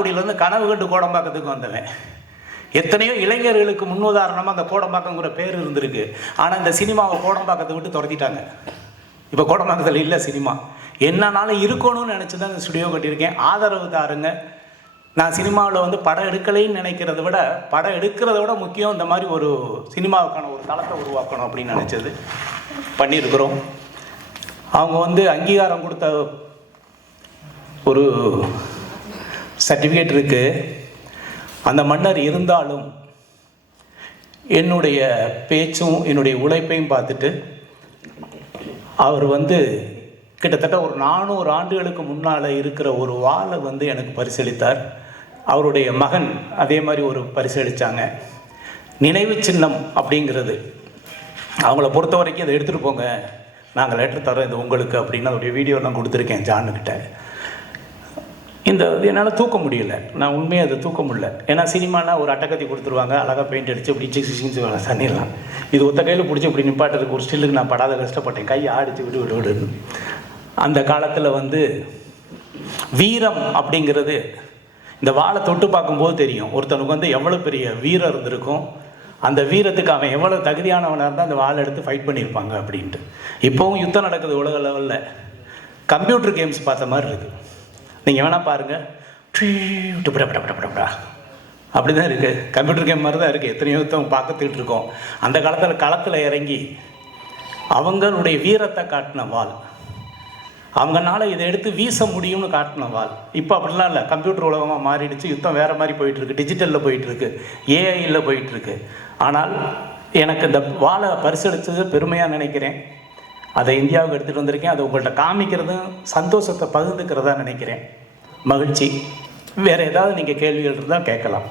குடியிலேருந்து கனவு கண்டு கோடம்பாக்கத்துக்கு வந்தவன். எத்தனையோ இளைஞர்களுக்கு முன்னுதாரணமாக அந்த கோடம்பாக்கங்கிற பேர் இருந்திருக்கு. ஆனால் இந்த சினிமாவை கோடம்பாக்கத்தை விட்டு துரத்திட்டாங்க. இப்போ கோடம்பாக்கத்தில் இல்லை சினிமா. என்னன்னாலும் இருக்கணும்னு நினச்சி தான் இந்த ஸ்டுடியோ கட்டியிருக்கேன். ஆதரவு தாருங்க. நான் சினிமாவில் வந்து படம் எடுக்கலைன்னு நினைக்கிறத விட படம் எடுக்கிறத விட முக்கியம் இந்த மாதிரி ஒரு சினிமாவுக்கான ஒரு தளத்தை உருவாக்கணும் அப்படின்னு நினச்சது. பண்ணியிருக்கிறோம். அவங்க வந்து அங்கீகாரம் கொடுத்த ஒரு சர்டிஃபிகேட் இருக்கு. அந்த மன்னர் இருந்தாலும் என்னுடைய பேச்சும் என்னுடைய உழைப்பையும் பார்த்துட்டு அவர் வந்து கிட்டத்தட்ட ஒரு நானூறு ஆண்டுகளுக்கு முன்னால் இருக்கிற ஒரு வாளை வந்து எனக்கு பரிசளித்தார். அவருடைய மகன் அதே மாதிரி ஒரு பரிசளித்தாங்க நினைவு சின்னம் அப்படிங்கிறது. அவங்கள பொறுத்த வரைக்கும் அதை எடுத்துகிட்டு போங்க. நாங்கள் லெட்டர் தரோம் இது உங்களுக்கு அப்படின்னு அவருடைய வீடியோலாம் கொடுத்துருக்கேன் ஜானுக்கிட்ட இந்த இது என்னால் தூக்க முடியல. நான் உண்மையாக அதை தூக்க முடியல. ஏன்னா சினிமானா ஒரு அட்டக்கத்தி கொடுத்துருவாங்க. அழகாக பெயிண்ட் அடித்து இப்படி சிக்ஸ் சிக்ஸ் தண்ணிடலாம் இது ஒத்த கையில் பிடிச்சி இப்படி நிப்பாட்டுறதுக்கு ஒரு ஸ்டில்லுக்கு நான் படாத கஷ்டப்பட்டேன். கை ஆடிச்சு விடு விடு விடுன்னு அந்த காலத்தில் வந்து வீரம் அப்படிங்கிறது இந்த வாழை தொட்டு பார்க்கும்போது தெரியும். ஒருத்தனுக்கு வந்து எவ்வளோ பெரிய வீரம் இருந்திருக்கும். அந்த வீரத்துக்கு அவன் எவ்வளோ தகுதியானவனாக இருந்தால் அந்த வாழை எடுத்து ஃபைட் பண்ணியிருப்பாங்க அப்படின்ட்டு. இப்போவும் யுத்தம் நடக்குது உலக லெவலில் கம்ப்யூட்டர் கேம்ஸ் பார்த்த மாதிரி இருக்குது நீங்கள் வேணால் பாருங்கள் அப்படி தான் இருக்குது கம்ப்யூட்டர் கேம் மாதிரி தான் இருக்குது எத்தனையோ யுத்தம் பார்த்துட்டு இருக்கோம். அந்த காலத்தில் களத்தில் இறங்கி அவங்களுடைய வீரத்தை காட்டின வாள். அவங்கனால இதை எடுத்து வீச முடியும்னு காட்டின வாள். இப்போ அப்படிலாம் இல்லை. கம்ப்யூட்டர் உலகமாக மாறிடுச்சு. யுத்தம் வேறு மாதிரி போயிட்டுருக்கு. டிஜிட்டலில் போயிட்டுருக்கு. ஏஐயில் போயிட்டுருக்கு. ஆனால் எனக்கு இந்த வாழை பரிசளித்தது பெருமையாக நினைக்கிறேன். அதை இந்தியாவுக்கு எடுத்துகிட்டு வந்திருக்கேன். அதை உங்கள்கிட்ட காமிக்கிறதும் சந்தோஷத்தை பகிர்ந்துக்கிறதா நினைக்கிறேன். மகிழ்ச்சி. வேறு ஏதாவது நீங்கள் கேள்விகள் இருந்தால் கேட்கலாம்.